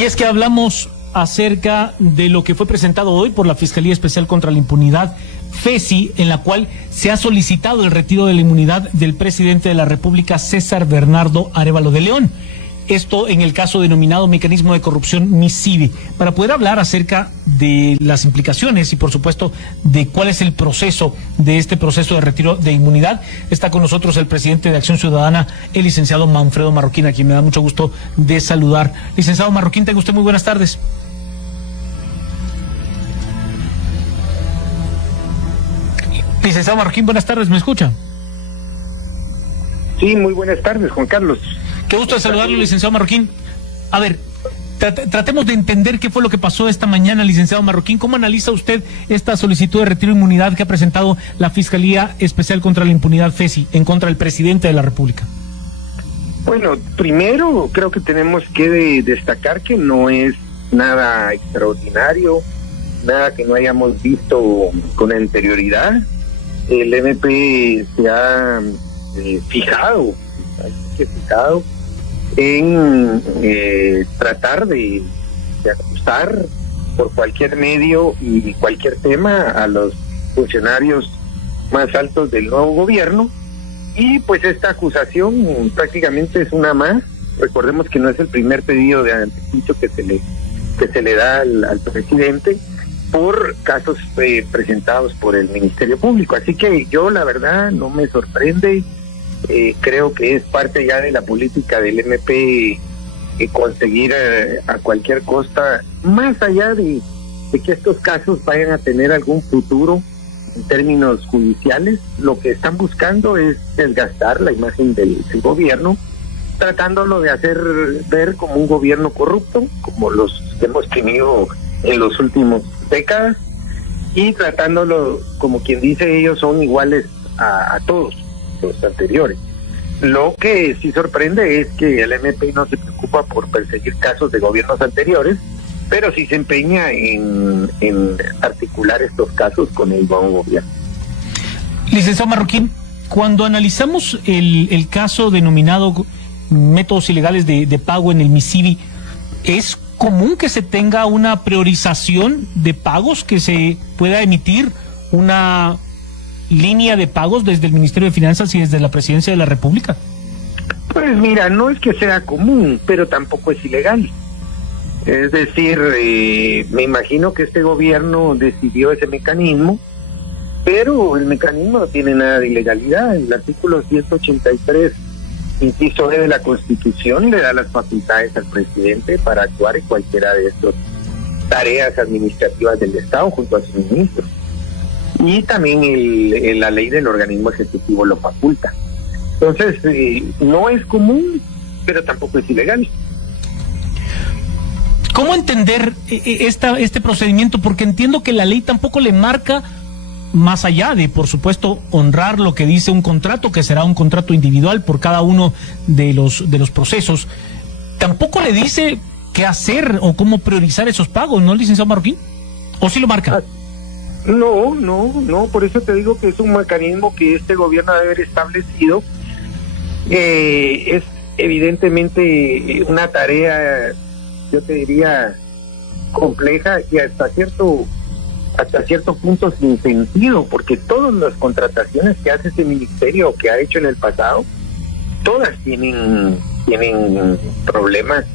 Y es que hablamos acerca de lo que fue presentado hoy por la Fiscalía Especial contra la Impunidad, FESI, en la cual se ha solicitado el retiro de la inmunidad del presidente de la República, César Bernardo Arévalo de León. Esto en el caso denominado mecanismo de corrupción MISIVI. Para poder hablar acerca de las implicaciones y, por supuesto, de cuál es el proceso de este proceso de retiro de inmunidad, está con nosotros el presidente de Acción Ciudadana, el licenciado Manfredo Marroquín, a quien me da mucho gusto de saludar. Licenciado Marroquín, tenga usted muy buenas tardes. Licenciado Marroquín, buenas tardes, ¿me escucha? Sí, muy buenas tardes, Juan Carlos. Qué gusto de saludarlo, licenciado Marroquín. A ver, tratemos de entender qué fue lo que pasó esta mañana, licenciado Marroquín. ¿Cómo analiza usted esta solicitud de retiro de inmunidad que ha presentado la Fiscalía Especial contra la Impunidad, FESI, en contra del presidente de la República? Bueno, primero creo que tenemos que destacar que no es nada extraordinario, nada que no hayamos visto con anterioridad. El MP se ha fijado en tratar de acusar por cualquier medio y cualquier tema a los funcionarios más altos del nuevo gobierno, y pues esta acusación prácticamente es una más. Recordemos que no es el primer pedido de antejuicio que se le da al presidente por casos presentados por el Ministerio Público, así que yo la verdad no me sorprende. Creo que es parte ya de la política del MP conseguir a cualquier costa, más allá de que estos casos vayan a tener algún futuro en términos judiciales. Lo que están buscando es desgastar la imagen del gobierno, tratándolo de hacer ver como un gobierno corrupto, como los que hemos tenido en los últimos décadas, y tratándolo como quien dice ellos son iguales a todos los anteriores. Lo que sí sorprende es que el MP no se preocupa por perseguir casos de gobiernos anteriores, pero sí se empeña en articular estos casos con el nuevo gobierno. Licenciado Marroquín, cuando analizamos el caso denominado métodos ilegales de pago en el MISIVI, ¿es común que se tenga una priorización de pagos, que se pueda emitir una línea de pagos desde el Ministerio de Finanzas y desde la Presidencia de la República? Pues mira, no es que sea común, pero tampoco es ilegal. Es decir, me imagino que este gobierno decidió ese mecanismo, pero el mecanismo no tiene nada de ilegalidad. El artículo 183, inciso E de la Constitución, le da las facultades al presidente para actuar en cualquiera de estas tareas administrativas del Estado junto a sus ministros. Y también la ley del organismo ejecutivo lo faculta. Entonces, no es común, pero tampoco es ilegal. ¿Cómo entender este procedimiento? Porque entiendo que la ley tampoco le marca, más allá de, por supuesto, honrar lo que dice un contrato, que será un contrato individual por cada uno de los procesos, tampoco le dice qué hacer o cómo priorizar esos pagos, ¿no, licenciado Marroquín? ¿O sí lo marca? No, por eso te digo que es un mecanismo que este gobierno debe haber establecido. Es evidentemente una tarea, yo te diría, compleja y hasta cierto punto sin sentido, porque todas las contrataciones que hace ese ministerio o que ha hecho en el pasado, todas tienen problemas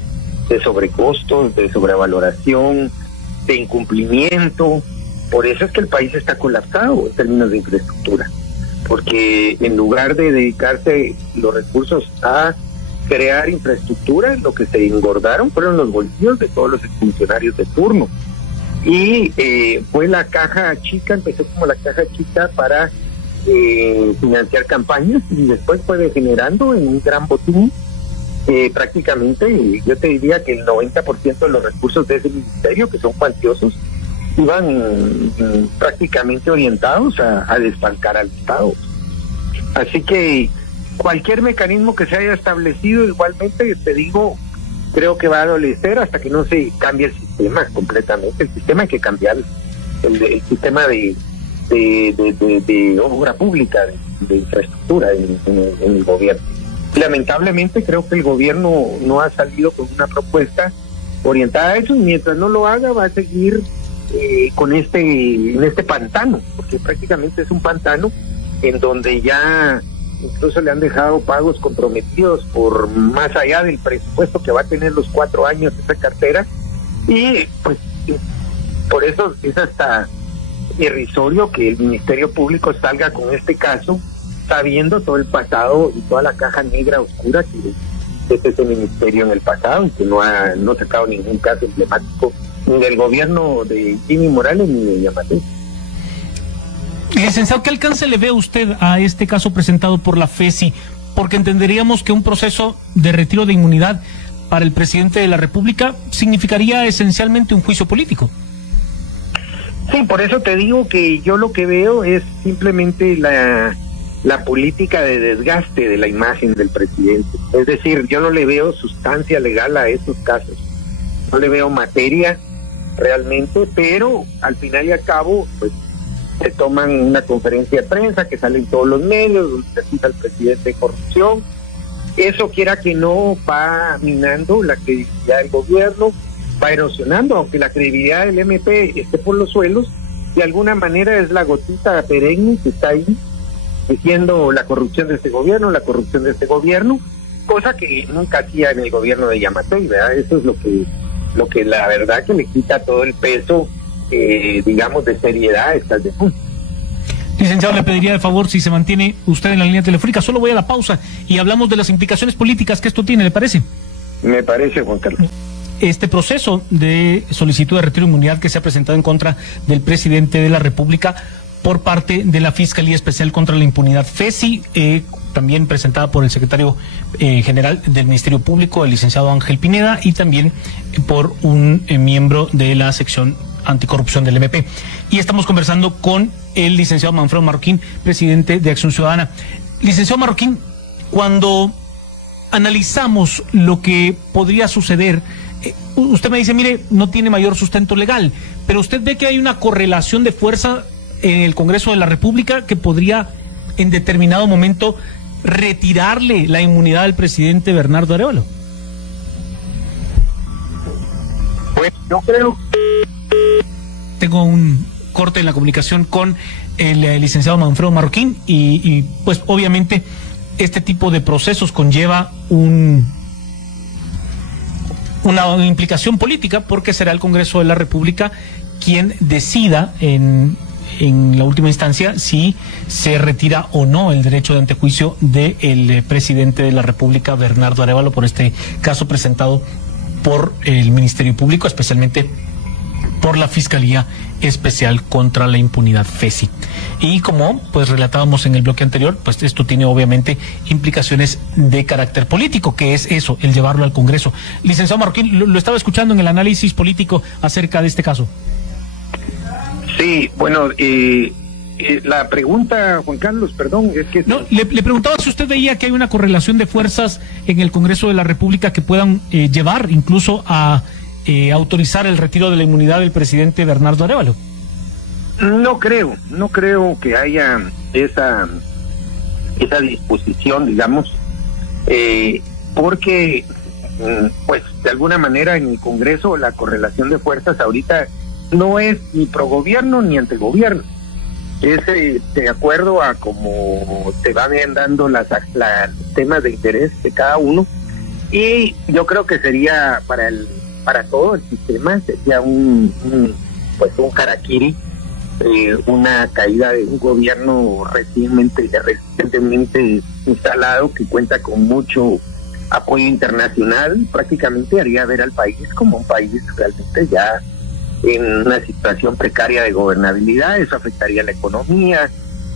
de sobrecostos, de sobrevaloración, de incumplimiento. Por eso es que el país está colapsado en términos de infraestructura, porque en lugar de dedicarse los recursos a crear infraestructura, lo que se engordaron fueron los bolsillos de todos los funcionarios de turno. Y fue la caja chica, empezó como la caja chica para financiar campañas, y después fue degenerando en un gran botín. Prácticamente yo te diría que el 90% de los recursos de ese ministerio, que son cuantiosos, iban prácticamente orientados a desbancar al Estado. Así que cualquier mecanismo que se haya establecido, igualmente te digo, creo que va a adolecer hasta que no se cambie el sistema completamente. El sistema hay que cambiar, el sistema de obra pública, de infraestructura en el gobierno. Lamentablemente creo que el gobierno no ha salido con una propuesta orientada a eso, y mientras no lo haga va a seguir en este pantano, porque prácticamente es un pantano en donde ya incluso le han dejado pagos comprometidos por más allá del presupuesto que va a tener los 4 años esa cartera, y pues por eso es hasta irrisorio que el Ministerio Público salga con este caso, sabiendo todo el pasado y toda la caja negra oscura que es ese ministerio en el pasado, y que no ha sacado ningún caso emblemático ni del gobierno de Jimmy Morales ni de Yamatei. Licenciado, ¿qué alcance le ve usted a este caso presentado por la FESI? Porque entenderíamos que un proceso de retiro de inmunidad para el presidente de la República significaría esencialmente un juicio político. Sí, por eso te digo que yo lo que veo es simplemente la política de desgaste de la imagen del presidente. Es decir, yo no le veo sustancia legal a estos casos, no le veo materia realmente, pero al final y al cabo, pues se toman una conferencia de prensa que sale en todos los medios, donde se acusa al presidente de corrupción. Eso, quiera que no, va minando la credibilidad del gobierno, va erosionando, aunque la credibilidad del MP esté por los suelos, de alguna manera es la gotita perenne que está ahí diciendo la corrupción de este gobierno, cosa que nunca hacía en el gobierno de Yamatei, ¿verdad? Eso es lo que la verdad que le quita todo el peso, digamos, de seriedad a estas denuncias. Licenciado, le pediría de favor si se mantiene usted en la línea telefónica. Solo voy a la pausa y hablamos de las implicaciones políticas que esto tiene, ¿le parece? Me parece, Juan Carlos. Este proceso de solicitud de retiro de inmunidad que se ha presentado en contra del presidente de la República por parte de la Fiscalía Especial contra la Impunidad, FESI, también presentada por el secretario general del Ministerio Público, el licenciado Ángel Pineda, y también por un miembro de la sección anticorrupción del MP. Y estamos conversando con el licenciado Manfredo Marroquín, presidente de Acción Ciudadana. Licenciado Marroquín, cuando analizamos lo que podría suceder, usted me dice, mire, no tiene mayor sustento legal, pero usted ve que hay una correlación de fuerza en el Congreso de la República que podría en determinado momento retirarle la inmunidad al presidente Bernardo Arévalo. Pues yo creo. Tengo un corte en la comunicación con el licenciado Manfredo Marroquín y pues obviamente este tipo de procesos conlleva una implicación política, porque será el Congreso de la República quien decida en la última instancia si se retira o no el derecho de antejuicio del presidente de la República, Bernardo Arévalo, por este caso presentado por el Ministerio Público, especialmente por la Fiscalía Especial contra la Impunidad, FESI. Y como pues relatábamos en el bloque anterior, pues esto tiene obviamente implicaciones de carácter político, que es eso, el llevarlo al Congreso. Licenciado Marroquín, lo estaba escuchando en el análisis político acerca de este caso. Sí, bueno, la pregunta, Juan Carlos, perdón, es que... No, le preguntaba si usted veía que hay una correlación de fuerzas en el Congreso de la República que puedan llevar incluso a autorizar el retiro de la inmunidad del presidente Bernardo Arévalo. No creo que haya esa disposición, digamos, porque, pues, de alguna manera en el Congreso la correlación de fuerzas ahorita no es ni pro gobierno ni ante gobierno, es de acuerdo a cómo se van dando los temas de interés de cada uno, y yo creo que sería para todo el sistema, sería un harakiri, una caída de un gobierno recientemente instalado, que cuenta con mucho apoyo internacional. Prácticamente haría ver al país como un país realmente ya en una situación precaria de gobernabilidad. Eso afectaría la economía,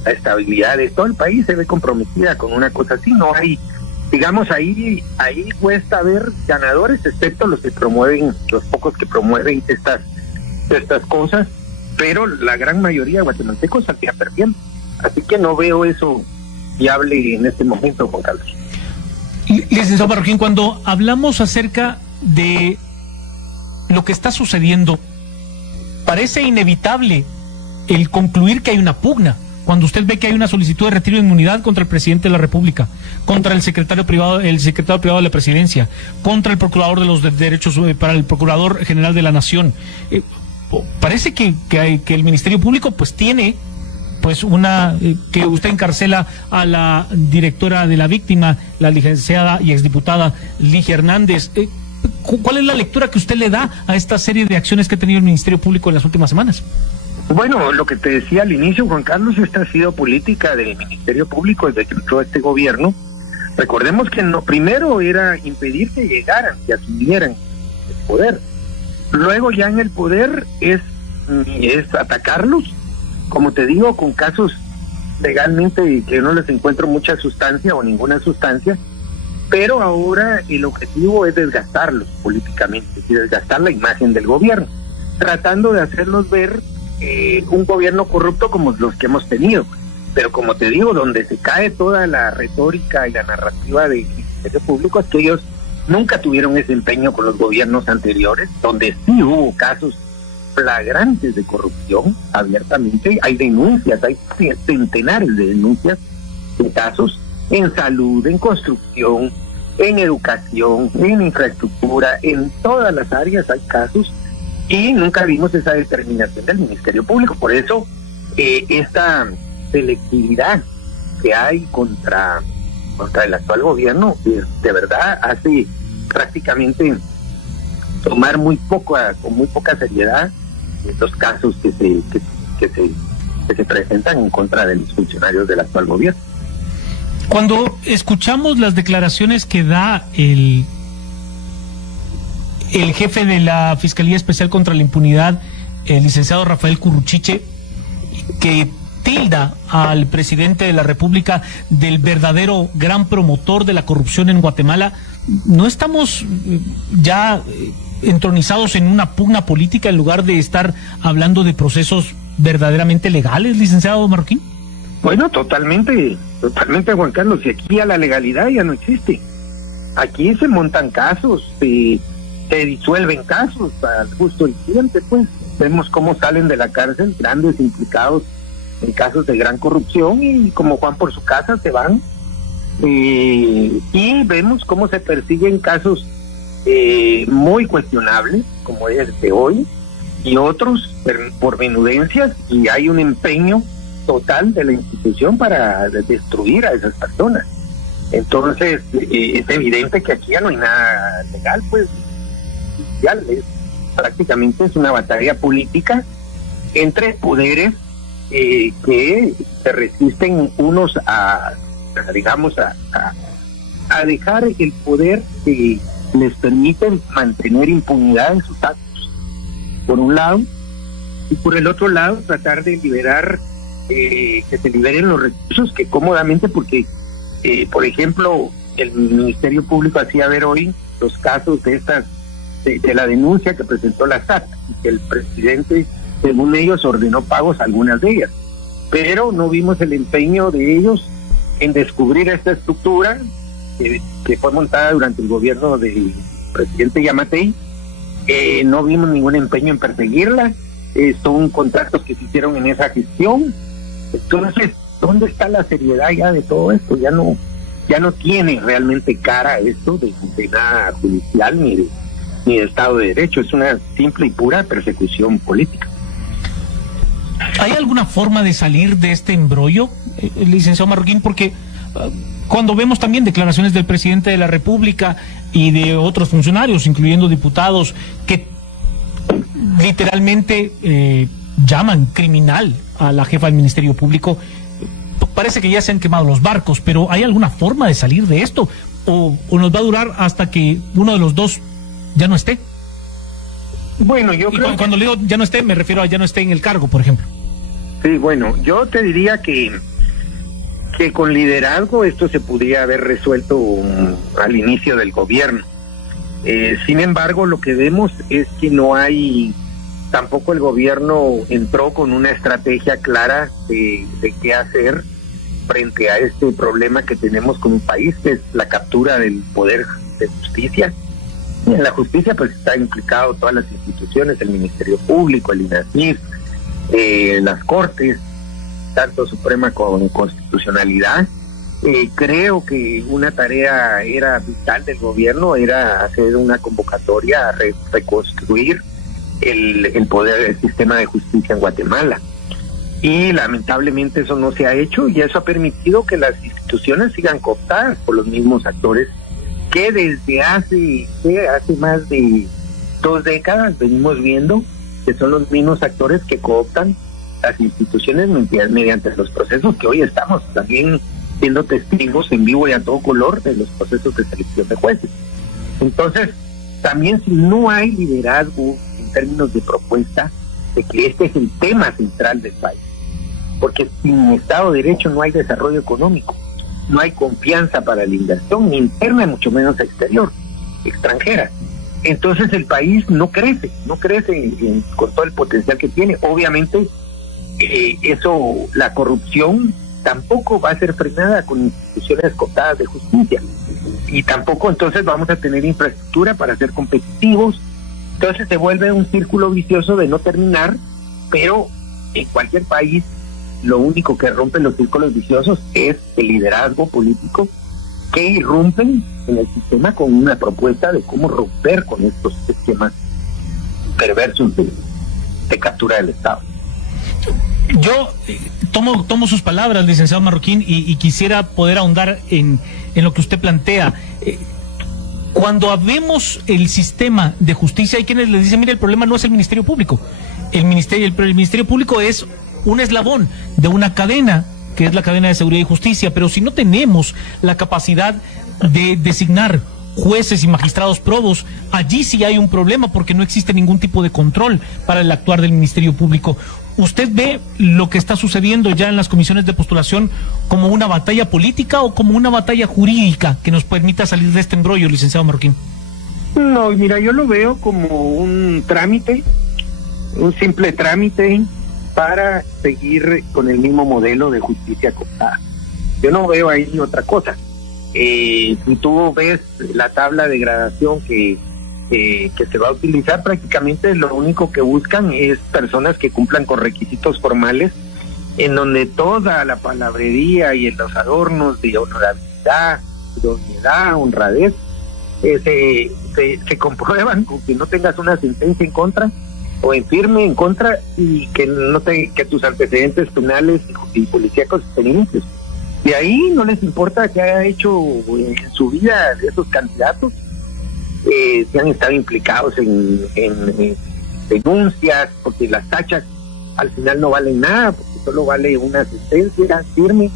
la estabilidad de todo el país. Se ve comprometida con una cosa así. No hay, digamos, ahí cuesta ver ganadores, excepto los pocos que promueven estas cosas, pero la gran mayoría de guatemaltecos saldría perdiendo. Así que no veo eso viable en este momento, Juan Carlos. Licenciado Marroquín, cuando hablamos acerca de lo que está sucediendo, parece inevitable el concluir que hay una pugna, cuando usted ve que hay una solicitud de retiro de inmunidad contra el presidente de la República, contra el secretario privado de la Presidencia, contra el procurador de los derechos, para el Procurador General de la Nación? Parece que el Ministerio Público pues tiene pues que usted encarcela a la directora de la víctima, la licenciada y exdiputada Ligia Hernández. ¿Cuál es la lectura que usted le da a esta serie de acciones que ha tenido el Ministerio Público en las últimas semanas? Bueno, lo que te decía al inicio, Juan Carlos, esta ha sido política del Ministerio Público desde que entró este gobierno. Recordemos que lo primero era impedir que llegaran, que asumieran el poder. Luego ya en el poder es atacarlos, como te digo, con casos legalmente que no les encuentro mucha sustancia o ninguna sustancia, pero ahora el objetivo es desgastarlos políticamente y desgastar la imagen del gobierno, tratando de hacerlos ver un gobierno corrupto como los que hemos tenido. Pero como te digo, donde se cae toda la retórica y la narrativa del Ministerio Público es que ellos nunca tuvieron ese empeño con los gobiernos anteriores, donde sí hubo casos flagrantes de corrupción abiertamente. Hay denuncias, hay centenares de denuncias de casos en salud, en construcción, en educación, en infraestructura, en todas las áreas hay casos, y nunca vimos esa determinación del Ministerio Público. Por eso esta selectividad que hay contra el actual gobierno de verdad hace prácticamente tomar con muy poca seriedad estos casos que se presentan en contra de los funcionarios del actual gobierno. Cuando escuchamos las declaraciones que da el jefe de la Fiscalía Especial contra la Impunidad, el licenciado Rafael Curruchiche, que tilda al presidente de la República del verdadero gran promotor de la corrupción en Guatemala, ¿no estamos ya entronizados en una pugna política en lugar de estar hablando de procesos verdaderamente legales, licenciado Marroquín? Bueno, totalmente, Juan Carlos, y aquí a la legalidad ya no existe. Aquí se montan casos, se disuelven casos al gusto del cliente, pues. Vemos cómo salen de la cárcel grandes implicados en casos de gran corrupción, y como Juan por su casa se van. Y vemos cómo se persiguen casos muy cuestionables, como es de hoy, y otros por menudencias, y hay un empeño total de la institución para destruir a esas personas. Entonces es evidente que aquí ya no hay nada legal, pues prácticamente es una batalla política entre poderes que se resisten unos a dejar el poder que les permite mantener impunidad en sus actos, por un lado, y por el otro lado tratar de liberar, que se liberen los recursos que cómodamente, porque por ejemplo el Ministerio Público hacía ver hoy los casos de la denuncia que presentó la SAT, y que el presidente, según ellos, ordenó pagos a algunas de ellas, pero no vimos el empeño de ellos en descubrir esta estructura que fue montada durante el gobierno del presidente Yamatei. No vimos ningún empeño en perseguirla. Son contratos que se hicieron en esa gestión. Entonces, ¿dónde está la seriedad ya de todo esto? Ya no tiene realmente cara esto de nada judicial ni de Estado de Derecho. Es una simple y pura persecución política. ¿Hay alguna forma de salir de este embrollo, licenciado Marroquín? Porque cuando vemos también declaraciones del presidente de la República y de otros funcionarios, incluyendo diputados, que literalmente llaman criminal a la jefa del Ministerio Público, parece que ya se han quemado los barcos, pero ¿hay alguna forma de salir de esto? ¿O nos va a durar hasta que uno de los dos ya no esté? Bueno, yo creo cuando le digo ya no esté, me refiero a ya no esté en el cargo, por ejemplo. Sí, bueno, yo te diría que con liderazgo esto se podría haber resuelto al inicio del gobierno. Sin embargo, lo que vemos es que no hay, tampoco el gobierno entró con una estrategia clara de qué hacer frente a este problema que tenemos como país, que es la captura del poder de justicia. Y en la justicia pues está implicado todas las instituciones, el Ministerio Público, el INASIF, las Cortes, tanto Suprema como Constitucionalidad. Creo que una tarea era vital del gobierno, era hacer una convocatoria a reconstruir el poder del sistema de justicia en Guatemala. Y lamentablemente eso no se ha hecho, y eso ha permitido que las instituciones sigan cooptadas por los mismos actores que desde hace más de 2 décadas venimos viendo que son los mismos actores que cooptan las instituciones mediante los procesos que hoy estamos también siendo testigos en vivo y a todo color de los procesos de selección de jueces. Entonces, también si no hay liderazgo en términos de propuesta, de que este es el tema central del país, porque sin Estado de Derecho no hay desarrollo económico, no hay confianza para la inversión, ni interna, mucho menos exterior, extranjera. Entonces el país no crece con todo el potencial que tiene. Obviamente, la corrupción tampoco va a ser frenada con instituciones cooptadas de justicia, y tampoco entonces vamos a tener infraestructura para ser competitivos. Entonces se vuelve un círculo vicioso de no terminar, pero en cualquier país lo único que rompe los círculos viciosos es el liderazgo político, que irrumpen en el sistema con una propuesta de cómo romper con estos esquemas perversos de captura del Estado. Yo tomo sus palabras, licenciado Marroquín, y quisiera poder ahondar en lo que usted plantea. Cuando vemos el sistema de justicia, hay quienes le dicen, mire, el problema no es el Ministerio Público. El Ministerio Público es un eslabón de una cadena, que es la cadena de seguridad y justicia, pero si no tenemos la capacidad de designar jueces y magistrados probos, allí sí hay un problema, porque no existe ningún tipo de control para el actuar del Ministerio Público. ¿Usted ve lo que está sucediendo ya en las comisiones de postulación como una batalla política o como una batalla jurídica que nos permita salir de este embrollo, licenciado Marroquín? No, mira, yo lo veo como un trámite, un simple trámite para seguir con el mismo modelo de justicia cooptada. Yo no veo ahí otra cosa. Si tú ves la tabla de gradación que se va a utilizar, prácticamente lo único que buscan es personas que cumplan con requisitos formales, en donde toda la palabrería y los adornos de honorabilidad, idoneidad, honradez, se comprueban con que no tengas una sentencia en contra o en firme en contra, y que tus antecedentes penales y policíacos estén limpios. De ahí no les importa qué haya hecho en su vida de esos candidatos, si han estado implicados en denuncias, porque las tachas al final no valen nada, porque solo vale una sentencia firme.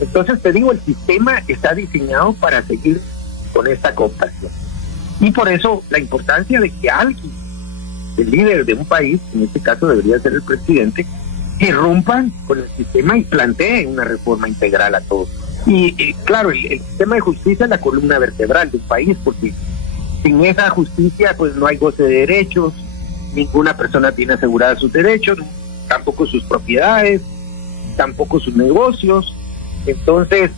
Entonces te digo, el sistema está diseñado para seguir con esta cooptación, y por eso la importancia de que alguien, el líder de un país, en este caso debería ser el presidente, irrumpan con el sistema y planteen una reforma integral a todos. Y claro, el sistema de justicia es la columna vertebral del país, porque sin esa justicia pues no hay goce de derechos, ninguna persona tiene aseguradas sus derechos, tampoco sus propiedades, tampoco sus negocios. Entonces,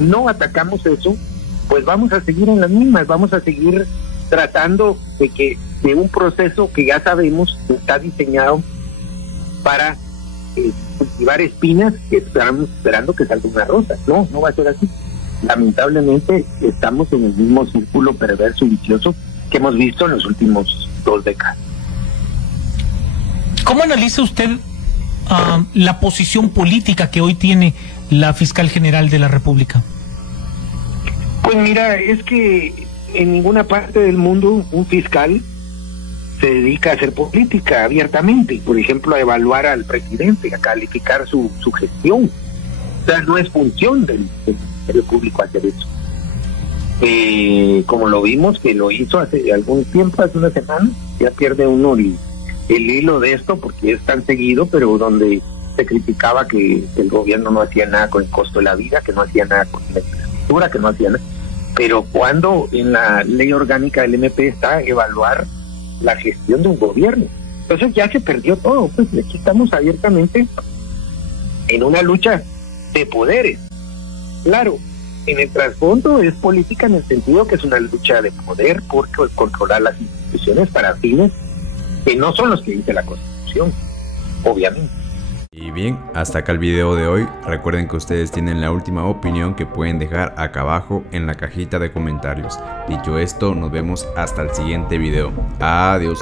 no atacamos eso, pues vamos a seguir en las mismas, vamos a seguir tratando de un proceso que ya sabemos que está diseñado para cultivar espinas, que estamos esperando que salga una rosa. No va a ser así. Lamentablemente estamos en el mismo círculo perverso y vicioso que hemos visto en los últimos 2 décadas. ¿Cómo analiza usted la posición política que hoy tiene la fiscal general de la República? Pues mira, es que en ninguna parte del mundo un fiscal se dedica a hacer política abiertamente, por ejemplo, a evaluar al presidente, a calificar su gestión. O sea, no es función del Ministerio Público hacer eso. Como lo vimos que lo hizo hace algún tiempo, hace una semana, ya pierde uno el hilo de esto porque es tan seguido, pero donde se criticaba que el gobierno no hacía nada con el costo de la vida, que no hacía nada con la infraestructura, que no hacía nada. Pero cuando en la ley orgánica del MP está evaluar la gestión de un gobierno, entonces ya se perdió todo. Pues aquí estamos abiertamente en una lucha de poderes. Claro, en el trasfondo es política en el sentido que es una lucha de poder por controlar las instituciones para fines que no son los que dice la Constitución, obviamente. Y bien, hasta acá el video de hoy. Recuerden que ustedes tienen la última opinión que pueden dejar acá abajo en la cajita de comentarios. Dicho esto, nos vemos hasta el siguiente video. Adiós.